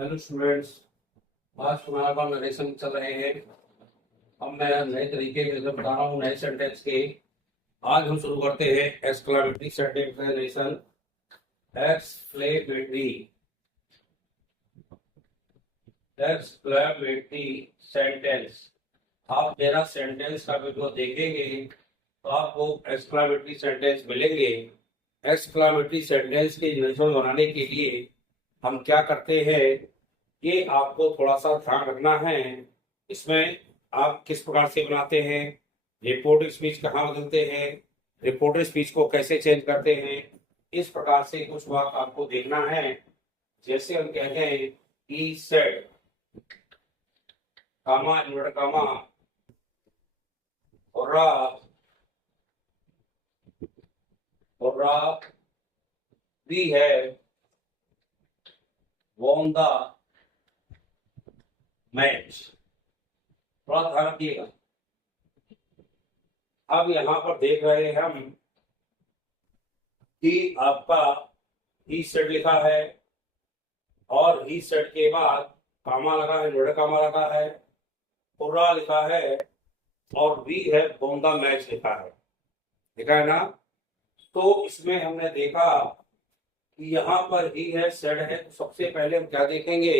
Hello students. आज हमारा पास narration चल रहे हैं। अब मैं नए तरीके के मतलब बता रहा हूँ नए सेंटेंस के। आज हम शुरू करते हैं exclamatory sentence narration. Exclamatory exclamatory sentence. आप मेरा सेंटेंस का वीडियो देखेंगे तो आपको एक्सक्लेमेटरी सेंटेंस मिलेंगे। एक्सक्लेमेटरी सेंटेंस के नरेशन बनाने के लिए हम क्या करते हैं, ये आपको थोड़ा सा ध्यान रखना है। इसमें आप किस प्रकार से बनाते हैं, रिपोर्ट स्पीच कहाँ बदलते हैं, रिपोर्ट स्पीच को कैसे चेंज करते हैं, इस प्रकार से कुछ बात आपको देखना है। जैसे हम कहते हैं ही सेड, कामा इन्वर्ट कामा, और वी है वॉन द मैच। थोड़ा ध्यान रखिएगा। अब यहाँ पर देख रहे हैं हम कि आपका ही सेट लिखा है और ही सेट के बाद कामा लगा है, इन्वर्टेड कामा लगा है, पूरा लिखा है और वी है बोंदा मैच लिखा है। लिखा है ना। तो इसमें हमने देखा कि यहाँ पर ही है सेट है। तो सबसे पहले हम क्या देखेंगे,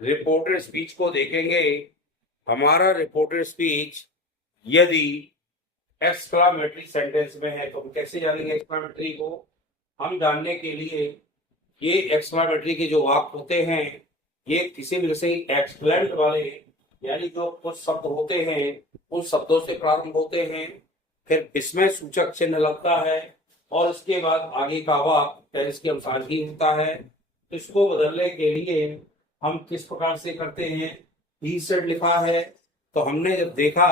रिपोर्टेड स्पीच को देखेंगे। हमारा रिपोर्टेड स्पीच यदि एक्सक्लामेटरी सेंटेंस में है तो हम कैसे जानेंगे एक्सक्लामेटरी को। हम जानने के लिए ये एक्सक्लामेटरी के जो वाक्य होते हैं ये किसी भी से एक्सक्लेंट वाले यानी जो कुछ शब्द होते हैं उन शब्दों से प्रारंभ होते हैं, फिर विस्मय सूचक चिन्ह लगता है और उसके बाद आगे का वाक्य इसके अनुसार ही होता है। तो इसको बदलने के लिए हम किस प्रकार से करते हैं। ही सेड लिखा है तो हमने जब देखा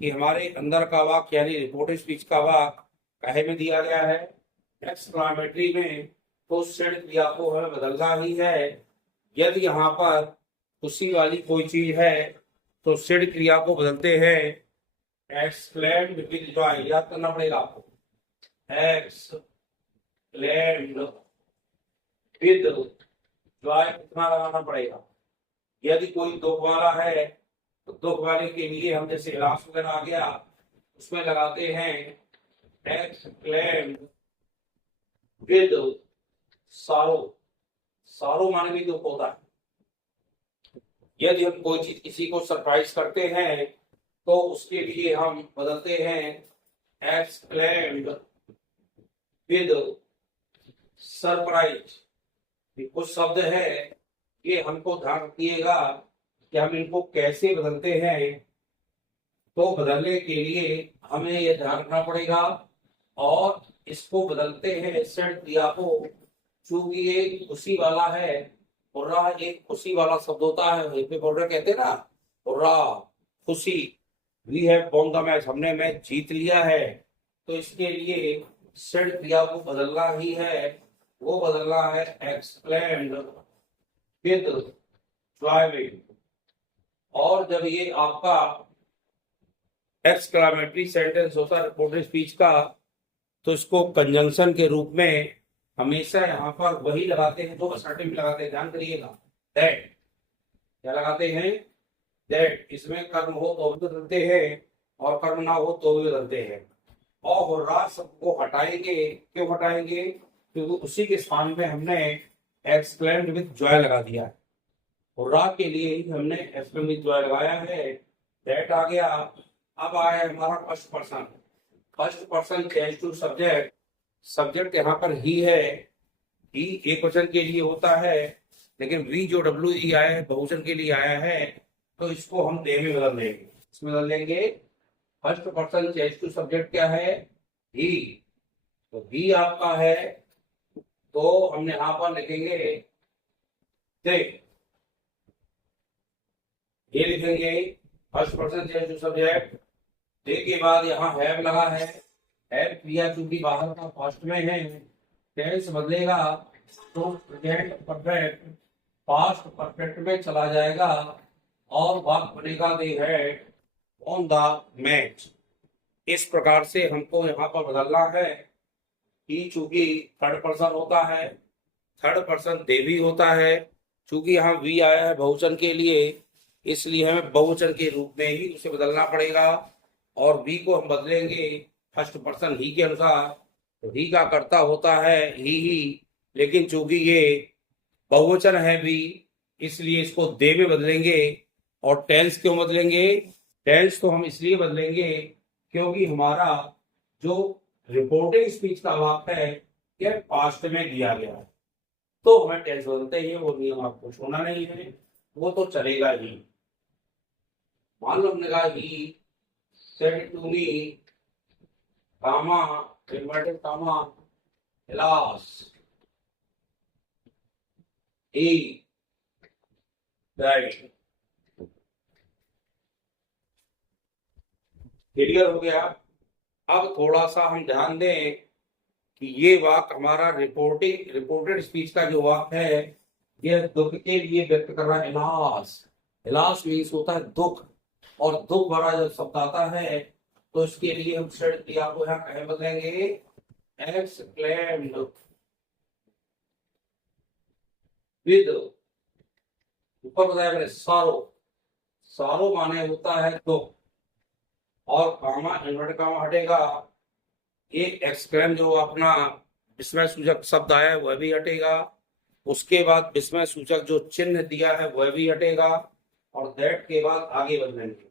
कि हमारे अंदर का वाक्य यानी रिपोर्टेड स्पीच का वाक्य काहे में दिया गया है, एक्सक्लामेटरी में, तो सेड क्रिया को हमें बदलना ही है। यदि यहाँ पर खुशी वाली कोई चीज है तो सेड क्रिया को बदलते हैं एक्सक्लेम्ड विद जॉय। याद करना पड़ेगा आपको, एक्सक्लेम्ड विद जॉय कितना लगाना पड़ेगा। यदि कोई दुख वाला है तो दुख वाले के लिए हम जैसे ग्लास वगैरह आ गया उसमें लगाते हैं एक्सक्लेम्ड विद सारो। सारो माने भी दुख होता है। यदि हम कोई चीज किसी को सरप्राइज करते हैं तो उसके लिए हम बदलते हैं एक्सक्लेम्ड विद सरप्राइज। कुछ शब्द है ये हमको ध्यान रखिएगा कि हम इनको कैसे बदलते हैं। तो बदलने के लिए हमें यह ध्यान रखना पड़ेगा और इसको बदलते हैं सेड क्रिया को। चूंकि ये खुशी वाला है, हुर्रा एक खुशी वाला शब्द होता है, हैप्पी बर्थडे कहते हैं ना, हुर्रा खुशी। We have won the match, हमने मैच जीत लिया है। तो इसके लिए सेड क्रिया को बदलना ही है। वो बदलना है एक्सक्लेम्ड विद जॉय। और जब ये आपका एक्सक्लामेटरी सेंटेंस होता है रिपोर्टेड स्पीच का तो इसको कंजंक्शन के रूप में हमेशा यहाँ पर वही लगाते हैं जो असर्टिव लगाते हैं। ध्यान करिएगा, दैट। क्या लगाते हैं, दैट। इसमें कर्म हो तो भी बदलते हैं और कर्म ना हो तो भी बदलते हैं। और राज सबको हटाएंगे। क्यों हटाएंगे, क्योंकि उसी के स्थान में हमने एक्सक्लेम्ड विद जॉय लगा दिया है। हुर्रा के लिए ही हमने एक्सक्लेम्ड विद जॉय लगाया है। दैट आ गया। अब आया हमारा first person. First person change to subject. Subject यहाँ पर ही है। ही एक वचन के लिए होता है लेकिन वी जो डब्ल्यू ई आया है बहुवचन के लिए आया है। तो इसको हम दे में बदल देंगे। इसमें बदल देंगे first person change to subject क्या है, ही। तो ही आपका है तो हमने यहाँ पर लिखेंगे दे। ये लिखेंगे first person change to subject. They के बाद यहाँ हैव लगा है। हैव क्रिया चूंकि बाहर का फर्स्ट में है, टेंस बदलेगा तो प्रेजेंट परफेक्ट पास्ट परफेक्ट में चला जाएगा और वाक्य बनेगा they had on the match. इस प्रकार से हमको यहाँ पर बदलना है कि चूंकि थर्ड पर्सन होता है, थर्ड पर्सन दे भी होता है चूंकि यहाँ वी आया है बहुवचन के लिए, इसलिए हमें बहुवचन के रूप में ही उसे बदलना पड़ेगा। और वी को हम बदलेंगे फर्स्ट पर्सन ही के अनुसार। तो ही का कर्ता होता है ही, लेकिन चूंकि ये बहुवचन है वी, इसलिए इसको दे में बदलेंगे। और टेंस क्यों बदलेंगे? टेंस तो हम इसलिए बदलेंगे क्योंकि हमारा जो रिपोर्टिंग स्पीच का वाक्य है यह पास्ट में दिया गया है, तो हमें टेंस बदलते ही वो नियम आपको छोड़ना नहीं है, वो तो चलेगा ही। मान लो हमने कहा he said to me comma inverted comma alas he died. Clear हो गया? अब थोड़ा सा हम ध्यान दें कि ये वाक्य हमारा रिपोर्टेड स्पीच का जो वाक्य है यह दुख के लिए व्यक्त कर रहा है। इलास, इलास मीन्स होता है दुख, और दुख भरा जब शब्द आता है तो इसके लिए हम सेड क्रिया को यहाँ कहे बदलेंगे एक्सक्लेम्ड विद, ऊपर बताया मैंने सारो, सारो माने होता है दुख, और कामा इन्वर्ट कामा हटेगा, ये एक्सक्लेम जो अपना विस्मय सूचक शब्द आया है वह भी हटेगा, उसके बाद विस्मय सूचक जो चिन्ह दिया है वह भी हटेगा, और दैट के बाद आगे बढ़ेंगे।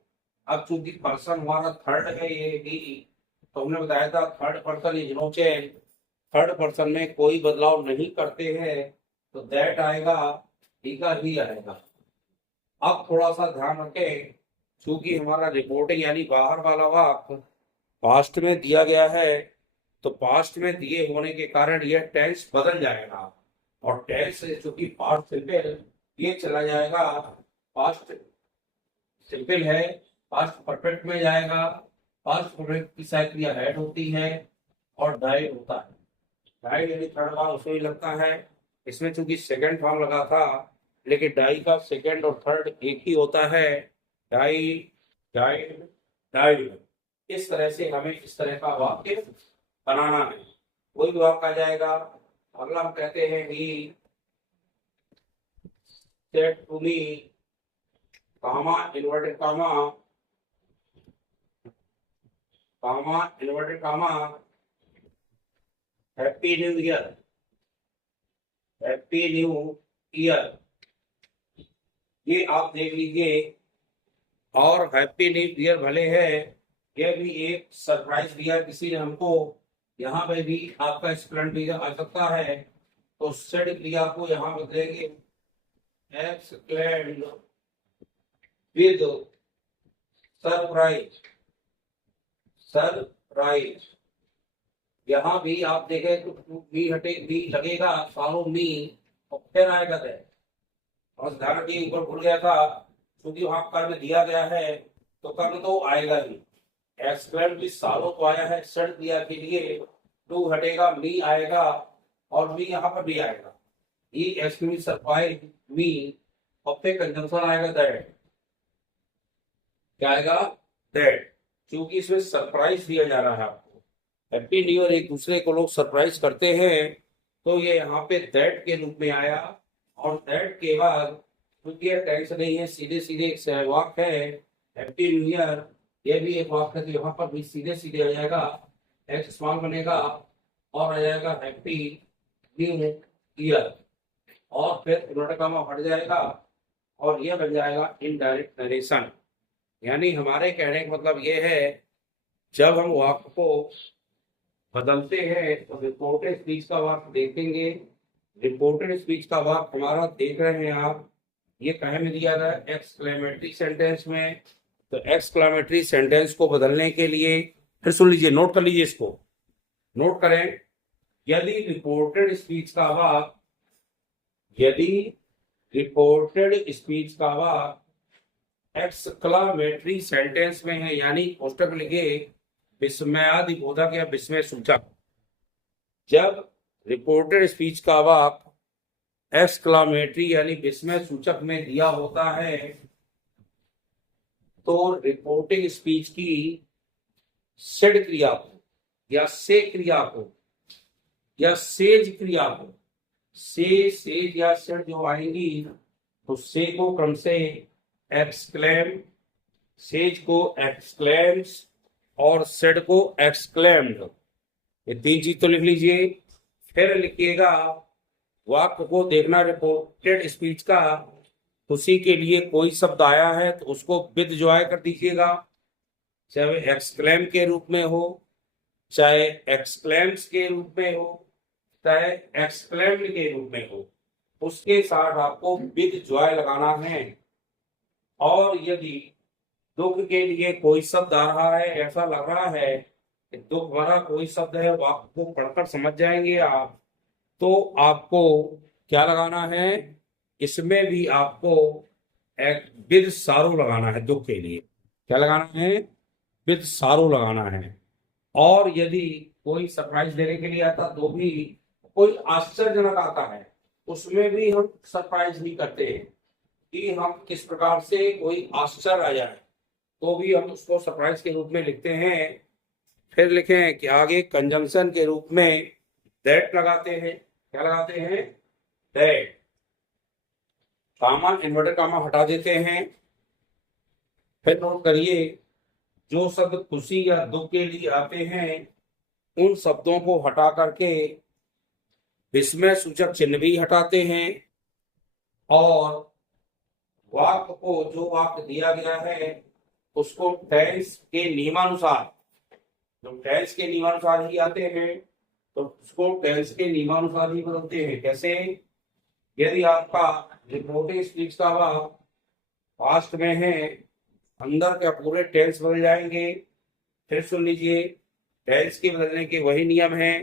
अब चूंकि पर्सन हमारा थर्ड है ये भी, तो हमने बताया था third person is no change, third person में कोई बदलाव नहीं करते हैं, तो दैट आएगा, ही का ही आएगा। अब थोड़ा सा ध्यान रखें, चूंकि हमारा रिपोर्टिंग यानी बाहर वाला वाक्य पास्ट में दिया गया है, तो पास्ट में दिए होने के कारण यह टेंस बदल जाएगा, और टेंस चूंकि पास्ट सिंपल ये चला जाएगा, पास्ट सिंपल है पास्ट परफेक्ट में जाएगा। पास्ट परफेक्ट की साइड क्रिया हेड होती है और डाइड होता है, डाइड यानी थर्ड फॉर्म उसमें ही लगता है। इसमें चूंकि सेकंड फॉर्म लगा था, लेकिन डाई का सेकंड और थर्ड एक ही होता है, डाई डाइड डाइड। इस तरह से हमें इस तरह का वाक्य बनाना है, कोई भी वाक्य आ जाएगा। अगला हम कहते हैं he said to me comma inverted comma comma inverted comma happy new year, happy new year, ये आप देख लीजिए। और हैप्पी न्यू ईयर भले है, यह भी एक सरप्राइज दिया किसी ने हमको, यहाँ पे भी आपका एक्सप्लेन भी आ सकता है, तो सेड क्रिया को यहाँ बदलेंगे एक्सप्लेन विद सरप्राइज, सरप्राइज। यहाँ भी आप देखें तो मी हटे मी लगेगा, सारो मी, और फिर आएगा दे, और ध्यान रखिए ऊपर भूल गया था, क्योंकि वहां कर्म दिया गया है तो कर्म तो आएगा ही। एक्सक्लेम भी सालों तो आया है, सेड क्रिया के लिए टू हटेगा, मी आएगा, और मी यहाँ पर भी आएगा, ये एक्सक्लेम सरप्राइज मी, और फिर कंजंक्शन आएगा दैट, क्या आएगा दैट, क्योंकि इसमें सरप्राइज दिया जा रहा है आपको। हैप्पी न्यू ईयर एक दूसरे को लोग सरप्राइज करते हैं, तो ये यहाँ पे दैट के रूप में आया, और दैट के बाद क्योंकि यह टेंस नहीं है, सीधे सीधे एक वाक्य है हैप्पी न्यू ईयर, यह भी एक वाक्य है, तो यहाँ पर भी सीधे सीधे आ जाएगा एक्स स्मॉल बनेगा, और आ जाएगा हैप्पी न्यू ईयर, और फिर इन्वर्टेड कॉमा हट जाएगा, और यह बन जाएगा इनडायरेक्ट नरेशन। यानी हमारे कहने का मतलब ये है, जब हम वाक्य को बदलते हैं तो रिपोर्टेड स्पीच का वाक्य देखेंगे। रिपोर्टेड स्पीच का वाक्य हमारा देख रहे हैं आप, ये कहे में दिया गया एक्सक्लेमेटरी सेंटेंस में, तो एक्सक्लेमेटरी सेंटेंस को बदलने के लिए फिर सुन लीजिए, नोट कर लीजिए, इसको नोट करें। यदि रिपोर्टेड स्पीच का वाक्य, यदि रिपोर्टेड स्पीच का वाक्य एक्सक्लेमेटरी सेंटेंस में है, यानी कोष्टक लिखे विस्मयादि बोधक या विस्मय सूचक, जब रिपोर्टेड स्पीच का वाक्य एक्सक्लेमेटरी यानी विस्मय सूचक में दिया होता है, तो रिपोर्टिंग स्पीच की सेड क्रिया को या से क्रिया को या सेज क्रिया को, से सेज या सेड जो आएंगी तो से को क्रम से एक्सक्लेम, सेज को एक्सक्लेम्स और सेड को एक्सक्लेम्ड, ये तीन चीज तो लिख लीजिए। फिर लिखिएगा वाक्य को देखना रिपोर्टेड स्पीच का, उसी के लिए कोई शब्द आया है तो उसको विद जॉय कर दीजिएगा, चाहे एक्सक्लेम के रूप में हो, चाहे एक्सक्लेम्स के रूप में हो, चाहे एक्सक्लेम्ड के रूप में हो, उसके साथ आपको विद जॉय लगाना है। और यदि दुख के लिए कोई शब्द आ रहा है, ऐसा लग रहा है कि दुख भरा कोई शब्द है, वाक्य को पढ़कर समझ जाएंगे आप, तो आपको क्या लगाना है, इसमें भी आपको एक विद सारो लगाना है। दुख के लिए क्या लगाना है, विद सारो लगाना है। और यदि कोई सरप्राइज देने के लिए आता तो भी, कोई आश्चर्यजनक आता है उसमें भी हम सरप्राइज नहीं करते कि हम किस प्रकार से कोई आश्चर्य आ जाए, तो भी हम उसको सरप्राइज के रूप में लिखते हैं। फिर लिखें कि आगे कंजंक्शन के रूप में दैट लगाते हैं। क्या लगाते हैं, दैट। कामा, इन्वर्टेड कामा हटा देते हैं। फिर नोट करिए, जो शब्द खुशी या दुख के लिए आते हैं उन शब्दों को हटा करके विस्मय सूचक चिन्ह भी हटाते हैं। और वाक्य को, जो वाक्य दिया गया है उसको टेंस के नियमानुसार, जो टेंस के नियमानुसार ही आते हैं तो उसको टेंस के नियमानुसार ही बदलते हैं। कैसे, यदि आपका रिपोर्टिंग स्पीच का वाक्य पास्ट में है, अंदर के पूरे टेंस बदल जाएंगे। फिर सुन लीजिए, टेंस के बदलने के वही नियम है।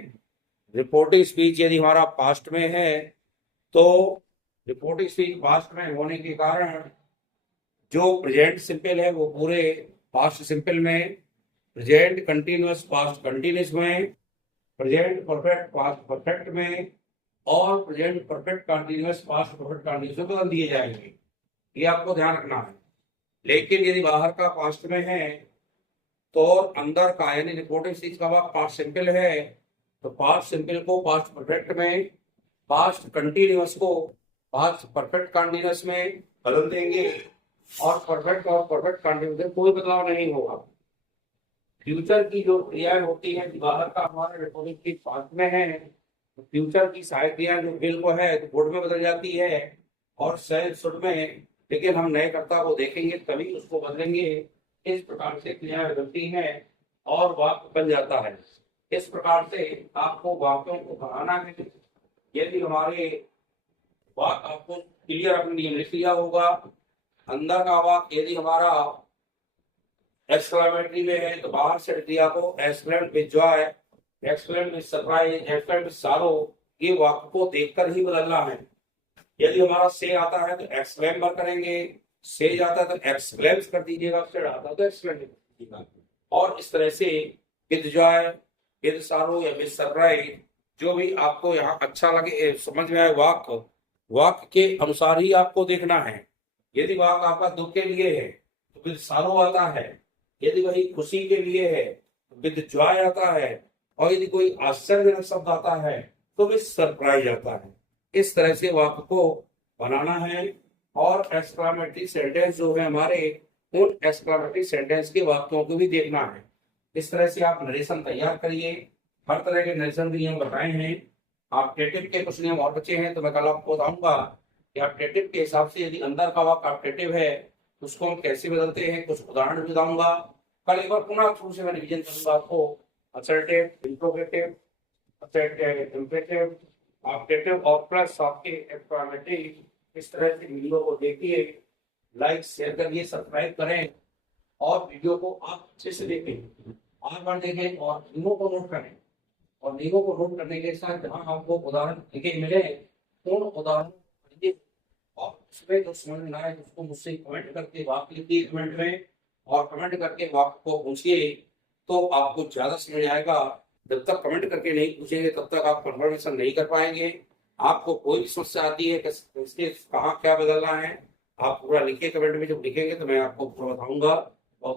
रिपोर्टिंग स्पीच यदि हमारा पास्ट में है तो रिपोर्टिंग स्पीच पास्ट में होने के कारण जो प्रेजेंट सिंपल है वो पूरे पास्ट सिंपल में, प्रेजेंट कंटिन्यूअस पास्ट कंटिन्यूअस में, प्रेजेंट परफेक्ट पास्ट परफेक्ट में, और present perfect continuous past perfect continuous में बदल दिए जाएंगे। ये आपको ध्यान रखना है। लेकिन यदि बाहर का पास्ट में है तो अंदर का, यानी रिपोर्टिंग स्पीच का वाक्य पास्ट सिंपल है तो पास्ट सिंपल को पास्ट परफेक्ट में, पास्ट कंटिन्यूअस को पास्ट परफेक्ट कंटिन्यूअस में बदल देंगे, और परफेक्ट और परफेक्ट कंटिन्यूअस में कोई बदलाव नहीं होगा। फ्यूचर की जो क्रियाएं होती है, बाहर का हमारा रिपोर्टिंग स्पीच पास्ट में है तो फ्यूचर की सहायक क्रिया जो विल को है तो गुड में बदल जाती है और सह शुड में, लेकिन हम नए कर्ता को देखेंगे तभी उसको बदलेंगे। इस प्रकार से क्रियाएं बदलती हैं और वाक्य बन जाता है। इस प्रकार से आपको वाक्यों को बनाना है। यदि हमारे वाक्य आपको क्लियर अपने नियम लिख लिया होगा, अंदर का वाक्य यदि हमारा एक्सक्लेमेटरी में है तो बाहर से क्रिया को exclaim with Joy, exclaim with surprise, exclaim with सारो, ये वाक्य को देखकर ही बदलना है। यदि हमारा से आता है तो एक्सक्लेम पर करेंगे, से जाता है तो एक्सक्लेम्स कर दीजिएगा, से आता है तो एक्सक्लेम कर दीजिएगा। और इस तरह से विद जॉय, विद सारो या विद सरप्राइज, जो भी आपको यहाँ अच्छा लगे, समझ में आए वाक्य, वाक्य के अनुसार ही आपको देखना है। यदि वाक्य आपका दुख के लिए है तो विद सारो आता है, यदि वही खुशी के लिए है तो विद जॉय आता है, और यदि कोई आश्चर्यजनक शब्द आता है तो विद सरप्राइज आता है। इस तरह से वाक्य को बनाना है। और एक्सक्लेमेटरी सेंटेंस जो है हमारे, उन एक्सक्लेमेटरी सेंटेंस के वाक्यों को भी देखना है। इस तरह से आप नरेशन तैयार करिए। हर तरह के नरेशन के नियम बताए हैं। ऑप्टेटिव के कुछ नियम और बचे हैं तो मैं कल आपको बताऊंगा कि ऑप्टेटिव के हिसाब से यदि अंदर का वाक्य ऑप्टेटिव है तो उसको हम कैसे बदलते हैं, कुछ उदाहरण भी बताऊंगा। कल एक बार पुनः थोड़ा से मैं रिवीजन करूंगा आपको। Assertive, interrogative, assertive, imperative, optative और प्लस आपके एक्सक्लेमेटरी। इस तरह से वीडियो को देखिए, लाइक शेयर करिए, सब्सक्राइब करें और वीडियो को आप अच्छे से देखें, बार देखें और नियमों को नोट करें। और नियमों को नोट करने के साथ जहाँ आपको उदाहरण लिखे मिले उन उदाहरणों को और उसमें जो समझ में आए उसको मुझसे कमेंट करके वाक्य लिखिए कमेंट में, और कमेंट करके वाक्य को पूछिए तो आपको ज्यादा समझ आएगा। जब तक कमेंट करके नहीं पूछेंगे तब तक आप कन्फर्मेशन नहीं कर पाएंगे। आपको कोई भी समस्या आती है कि इसके कहाँ क्या बदलना है, आप पूरा लिखिए कमेंट में। जब लिखेंगे तो मैं आपको पूरा बताऊंगा। और